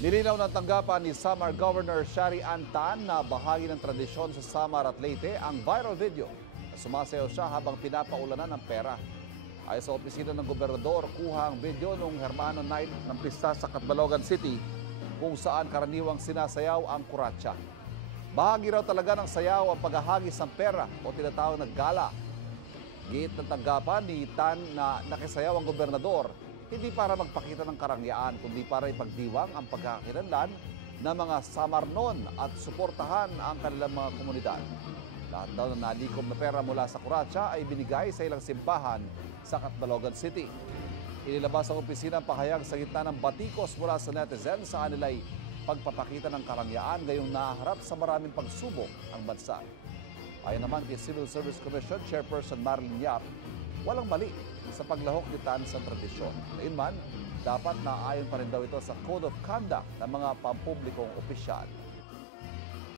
Nilinaw ng tanggapan ni Samar Governor Shari Antan na bahagi ng tradisyon sa Samar at Leyte ang viral video na sumasayaw siya habang pinapaulanan ng pera. Ayon sa opisina ng gobernador, kuha ang video noong Hermano Night ng pista sa Catbalogan City kung saan karaniwang sinasayaw ang kuratsa. Bahagi raw talaga ng sayaw ang paghahagis ng pera o tinatawag na gala. Giit ng tanggapan ni Tan na nakisayaw ang gobernador hindi para magpakita ng karangyaan kundi para ipagdiwang ang pagkakakilanlan ng mga Samarnon at suportahan ang kanilang mga komunidad. Lahat daw na nalikom na pera mula sa kuratsa ay binigay sa ilang simbahan sa Catbalogan City. Inilabas ang opisina ang pahayag sa gitna ng batikos mula sa netizens sa kanila'y pagpapakita ng karangyaan gayong naharap sa maraming pagsubok ang bansa. Ayon naman kay Civil Service Commission Chairperson Marilyn Yap, walang mali sa paglahok ni Tan sa tradisyon. Gayunman, dapat naayon pa rin daw ito sa Code of Conduct ng mga pampublikong opisyal.